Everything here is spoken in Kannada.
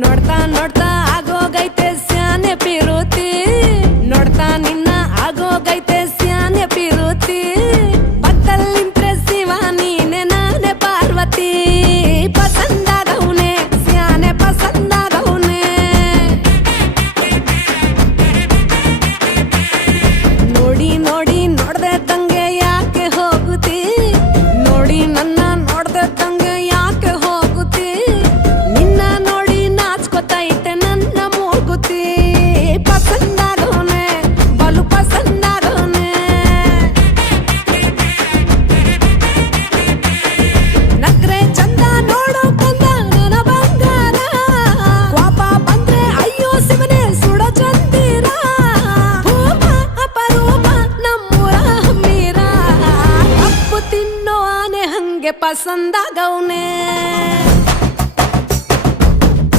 ನೋಡ್ತಾ ನೋಡ್ತಾ ಆಗೋಗೈತೆ ಸ್ಯಾನೆ ಪಿರುತಿ ನೋಡ್ತಾ ನಿನ್ನ ಆಗೋಗೈತೆ ಸ್ಯಾನೆ ಪಿರುತಿ ಪಕ್ಕದಲ್ಲಿಂತ್ರೆ ಶಿವ ನೀನೆ ನಾನೇ ಪಾರ್ವತಿ ಪಸಂದಾಗವ್ನೆ ಸ್ಯಾನೆ ಪಸಂದಾಗವ್ನೆ ನೋಡಿ ನೋಡಿ ನೋಡ್ದೆ ತಂಗೆ ಯಾಕೆ ಹೋಗುತ್ತಿ ನೋಡಿ ನನ್ನ ನೋಡ್ದೆ ತಂಗೆ ಯಾಕೆ ಹೋಗುತ್ತಿ ನಿನ್ನ ನೋಡಿ ನಾಚ್ಕೊತೈತೆ ನನ್ನ ಮೂಗುತಿ ಪಸಂದಾಗವ್ನೆ ಬಲು ಪಸಂದಾಗವ್ನೆ ನಕ್ರೆ ಚಂದ ನೋಡೋ ಕಂದ ನನ್ನ ಬಂಗಾರ ಕೋಪ ಬಂದ್ರೆ ಅಯ್ಯೋ ಶಿವನೇ ಸುಡೋ ಚಂದಿರ ಭೂಮ ಅಪರೂಪ ನಮ್ಮೂರ ಹಮ್ಮೀರ ಕಪ್ಪು ತಿನ್ನೋ ಆನೆ ಹಂಗೆ ಪಸಂದಾಗವ್ನೆ